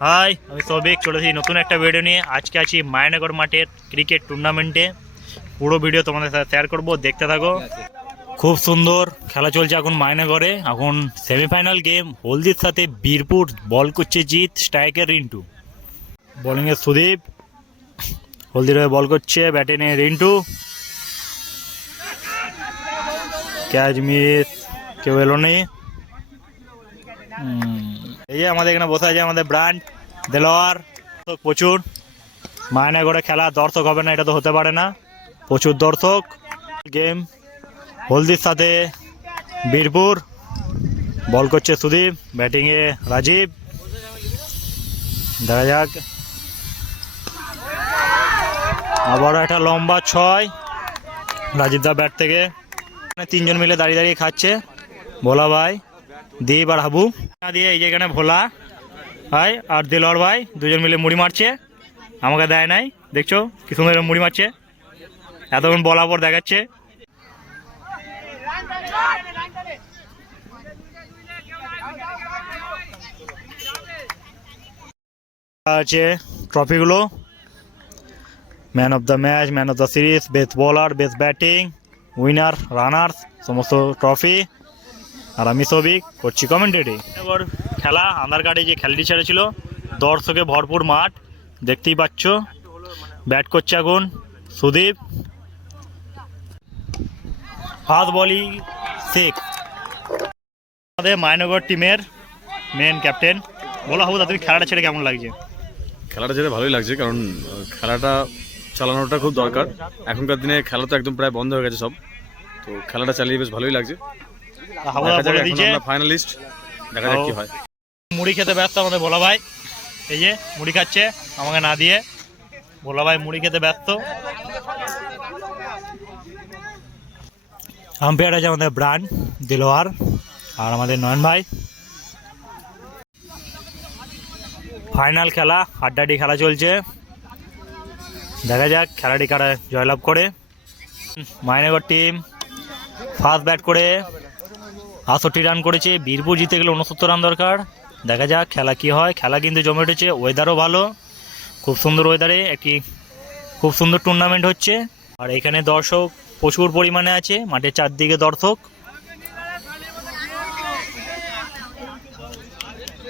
High, আমি সৌভিক চলেছি নতুন একটা ভিডিও নিয়ে। আজকে আছি মায়ানগর মাঠের ক্রিকেট টুর্নামেন্টে। পুরো ভিডিও তোমাদের সাথে শেয়ার করব, দেখতে থাকো। খুব সুন্দর খেলা চলছে এখন মায়ানগরে। এখন সেমিফাইনাল গেম, হলদির সাথে বীরপুর। বল করছে জিৎ, স্ট্রাইকার রিন্টু, বোলিংয়ে সুদীপ, হলদির হয়ে বল করছে, ব্যাটে নিয়ে রিন্টু, ক্যাচ মিস, কেউ এলো নেই। এই যে আমাদের এখানে বসে আছে আমাদের ব্র্যান্ড দেলোয়ার। প্রচুর মায়ানগরে খেলা, দর্শক হবে না এটা তো হতে পারে না, প্রচুর দর্শক। গেম হলদির সাথে বীরপুর, বল করছে সুদীপ, ব্যাটিংয়ে রাজীব। দেখা যাক, আবারও একটা লম্বা ছয় রাজীব দা ব্যাট থেকে। তিনজন মিলে দাঁড়িয়ে দাঁড়িয়ে খাচ্ছে, ভোলা ভাই, দীপ আর হাবু দিয়ে। এই যে এখানে ভোলা ভাই আর দেলোয়ার ভাই দুজন মিলে মুড়ি মারছে, আমাকে দেয় নাই, দেখছো কি সুন্দর মুড়ি মারছে, এতক্ষণ বলার পর দেখাচ্ছে। আছে ট্রফিগুলো, man of the match, man of the series, best bowler, best batting, winner, runners, সমস্ত ট্রফি। আর আমি সৌভিক করছি কমেন্টেডি। এবার খেলা আধার কার্ডে যে খেলাটি ছেড়েছিল, দর্শকে ভরপুর মাঠ, দেখতেই পাচ্ছ। ব্যাট করছে এখন সুদীপ, ফাস্ট বলি শেখ, আমাদের মায়ানগর টিমের মেন ক্যাপ্টেন। বলো হাবুদা, তুমি খেলাটা ছেড়ে কেমন লাগছে? খেলাটা ছেড়ে ভালোই লাগছে, কারণ খেলাটা চালানোটা খুব দরকার। এখনকার দিনে খেলা তো একদম প্রায় বন্ধ হয়ে গেছে সব, তো খেলাটা চালিয়ে বেশ ভালোই লাগছে। ফাইনালিস্ট, দেখা যাক কি হয়। মুড়ি খেতে ব্যস্ত আমাদের ভোলা ভাই, এই যে মুড়ি খাচ্ছে আমাকে না দিয়ে। ভোলা ভাই মুড়ি খেতে ব্যস্ত। আম্পায়ার আছে আমাদের ব্রান্ড দেলোয়ার আর আমাদের নয়ন ভাই। ফাইনাল খেলা, হাড্ডাহাড্ডি খেলা চলছে, দেখা যাক খেলাটি কারা জয়লাভ করে। মায়ানগর টিম ফার্স্ট ব্যাট করে 68 রান করেছে, বীরপুর জিতে গেলে 69 রান দরকার। দেখা যাক খেলা কি হয়। খেলা কিন্তু জমে উঠেছে, ওয়েদারও ভালো, খুব সুন্দর ওয়েদারে একটি খুব সুন্দর টুর্নামেন্ট হচ্ছে। আর এখানে দর্শক প্রচুর পরিমাণে আছে, মাঠের চারদিকে দর্শক।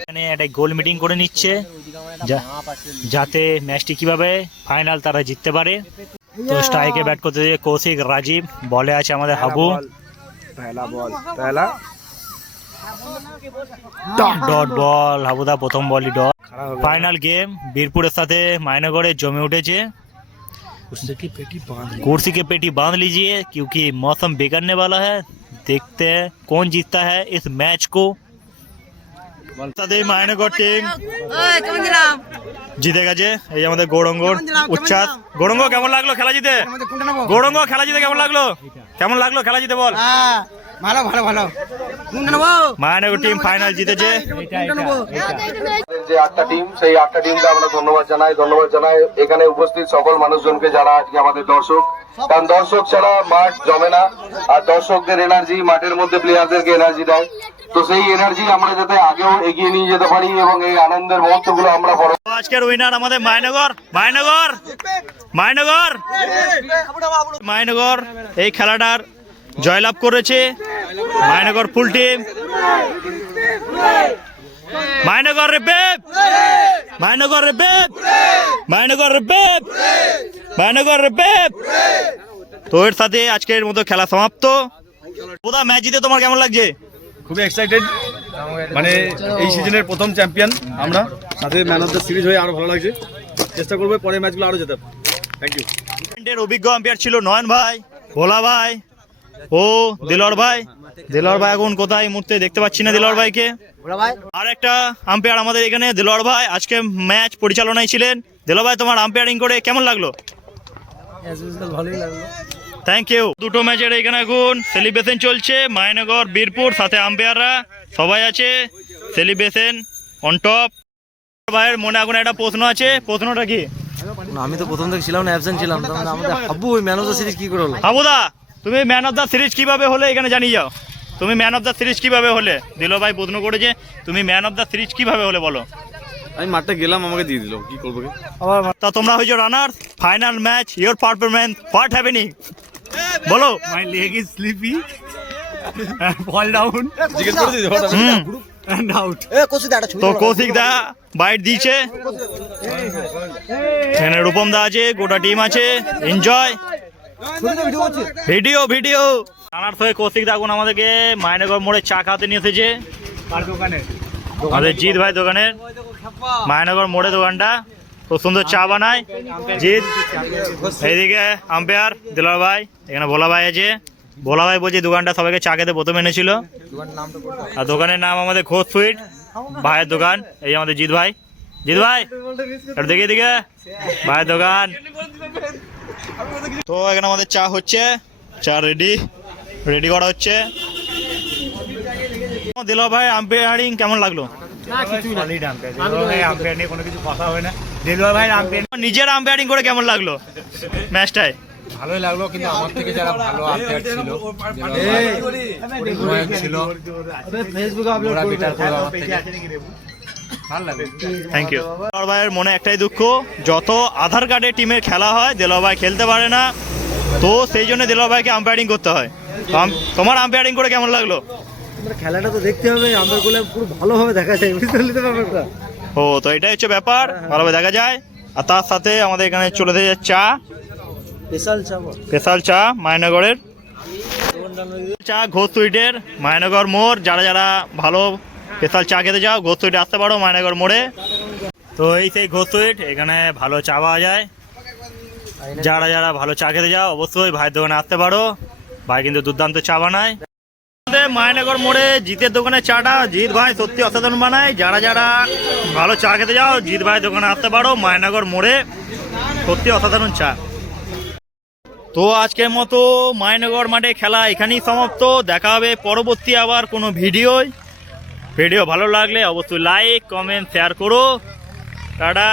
এখানে একটা গোল মিটিং করে নিচ্ছে, যাতে ম্যাচটি কিভাবে ফাইনাল তারা জিততে পারে। তো স্ট্রাইকে ব্যাট করতে কৌশিক, রাজীব, বলে আছে আমাদের হাবু, ডট বল, হাবুদা প্রথম বলই ডট। ফাইনাল গেম বীরপুরের সাথে मायनगढ़ जमे उठे। कुर्सी के पेटी बांध लीजिए क्योंकि मौसम बिगड़ने वाला है। देखते हैं कौन जीतता है इस मैच को। मायनगढ़ टीम জিতে গেছে। এই আমাদের গৌরঙ্গর উচ্ছ্বাস। গৌরঙ্গ কেমন লাগলো খেলা জিতে? গৌরঙ্গ খেলা জিতে কেমন লাগলো? কেমন লাগলো খেলা জিতে বল? ভালো ভালো ভালো। মায়ানগর টিম ফাইনাল জিতেছে। যে 8টা টিম, সেই 8টা টিমকে আমরা ধন্যবাদ জানাই এখানে উপস্থিত সকল মানুষজনকে যারা আজকে আমাদের দর্শক। কারণ দর্শক ছাড়া মাঠ জমে না, আর দর্শকদের এনার্জি মাঠের মধ্যে প্লেয়ারদেরকে এনার্জি দেয়। তো সেই এনার্জি আমরা যাতে আগেও এগিয়ে নিয়ে যেতে পারি এবং এই আনন্দের মুহূর্তগুলো আমরা আজকের উইনার আমাদের মায়ানগর। মায়ানগর মায়ানগর মায়ানগর এই খেলাটার জয়লাভ করেছে। Mayanagar full team. মায়ানগর রেবেব, মায়ানগর রেবেব, মায়ানগর রেবেব, মায়ানগর রেবেব। তো এর সাথে আজকের মতো খেলা সমাপ্ত। পুরো ম্যাচ জিতে তোমার কেমন লাগছে? খুবই এক্সাইটেড, মানে এই সিজনের প্রথম চ্যাম্পিয়ন আমরা, সাথে ম্যান অফ দ্য সিরিজ হয়ে আরো ভালো লাগছে। চেষ্টা করবো পরের ম্যাচগুলো আরো যেতে। Thank you. অভিজ্ঞ আম্পায়ার ছিল নয়ন ভাই, ভোলা ভাই ও দেলোয়ার ভাই। দেলোয়ার ভাই এখন কোথায় মুহূর্তে দেখতে পাচ্ছি না দেলোয়ার ভাইকে। আর একটা আম্পায়ার আমাদের এখানে দেলোয়ার ভাই আজকে ম্যাচ পরিচালনায় ছিলেন। দেলোয়ার ভাই তোমার আম্পায়ারিং করে কেমন লাগলো? ভালোই লাগলো। Thank you. দুটো ম্যাচের এখানে এখন সেলিব্রেশন চলছে। মায়ানগর বীরপুর সাথে আম্পায়াররা সবাই আছে, সেলিব্রেশন অন টপ। ভাইয়ের মনে এখন একটা প্রশ্ন আছে, প্রশ্নটা কি? আমি তো প্রথম থেকে ছিলাম না, অ্যাবসেন্ট ছিলাম। আমাদের হাবু ওই ম্যান অফ দ্য সিরিজ কি করে হলো? হাবুদা তুমি ম্যান অফ দ্য সিরিজ কিভাবে হলে এখানে জানিয়ে যাও। তুমি ম্যান অফ দ্য সিরিজ কিভাবে হলে? দিলো ভাই প্রশ্ন করেছে, তুমি ম্যান অফ দ্য সিরিজ কিভাবে হলে বলো। আমি মাঠটা গেলাম, আমাকে দিয়ে দিল, কি করবো? তা তোমরা হয়েছো runner, final match, your performance, what happening বলো। My leg is sleepy and fall down জিজ্ঞেস করেছিস হঠাৎ? and out. তো কৌশিক দা বাইট দিয়েছে, এখানে রূপম দা আছে, গোটা টিম আছে, এনজয় ভিডিও ভিডিও। রানার হয়ে কৌশিক দা এখন আমাদেরকে মায়নগর মোড়ে চা খাওয়াতে নিয়ে এসেছে, কার দোকানে? আমাদের জিৎ ভাই দোকানের, মায়নগর মোড়ে দোকানটা, খুব সুন্দর চা বানায় জিৎ। এইদিকে আম্পায়ার দিলার ভাই, এখানে ভোলা ভাই আছে। ভোলা ভাই বলছে দোকানটা সবাইকে চা খেতে প্রথম এনেছিল, আর দোকানের নাম আমাদের ঘোষ সুইট, ভাইয়ের দোকান। এই আমাদের জিৎ ভাই, জিৎ ভাই একটু দেখি এদিকে, ভাইয়ের দোকান। তো এখানে আমাদের চা হচ্ছে, চা রেডি করা হচ্ছে। দিলার ভাই আম্পায়ারিং কেমন লাগলো? Solid umpire. দিলওয়ার ভাই আম্পায়ার নিয়ে কোনো কিছু কথা হয় না। দিলওয়ার ভাই আম্পায়ার নিজের আম্পায়ারিং করে কেমন লাগলো ম্যাচটায়? ভালোই লাগলো, কিন্তু আমার থেকে যারা ভালো আম্পায়ার ছিল, ছিল ওরা বেটার করলো আমার থেকে। ভালো লাগে। Thank you. দেলোয়ার ভাইয়ের মনে একটাই দুঃখ, যত আধার কার্ডে টিমের খেলা হয় দেলোয়ার ভাই খেলতে পারে না, তো সেই জন্য দেলোয়ার ভাইকে আম্পায়ারিং করতে হয়। তোমার আম্পায়ারিং করে কেমন লাগলো? খেলাটা তো দেখতে হবে, আমরা গুলো পুরো ভালোভাবে দেখা যায়, বুঝতে পারলি তো ব্যাপারটা? ও তো এটাই হচ্ছে ব্যাপার, ভালোভাবে দেখা যায়। আর তার সাথে আমাদের এখানে চলে যাচ্ছে চা, স্পেশাল চা মায়নগরের চা, ঘোষ সুইটের, মায়নগর মোড়। যারা যারা ভালো স্পেশাল চা খেতে যাও ঘোষ সুইটে আসতে পারো মায়নগর মোড়ে। তো এই সেই ঘোষ সুইট, এখানে ভালো চা পাওয়া যায়। যারা যারা ভালো চা খেতে যাও অবশ্যই ভাইয়ের দোকানে আসতে পারো, ভাই কিন্তু দুর্দান্ত চা বানায়। মায়নগর মোড়ে জিতের দোকানে চাটা জিৎ ভাই সত্যি অসাধারণ বানায়। যারা যারা ভালো চা খেতে যাও জিৎ ভাই দোকানে আসতে পারো মায়নগর মোড়ে, সত্যি অসাধারণ চা। তো আজকের মতো মায়নগর মাঠে খেলা এখানেই সমাপ্ত। দেখা হবে পরবর্তী আবার কোনো ভিডিও ভালো লাগলে অবশ্যই লাইক কমেন্ট শেয়ার করো। টাটা।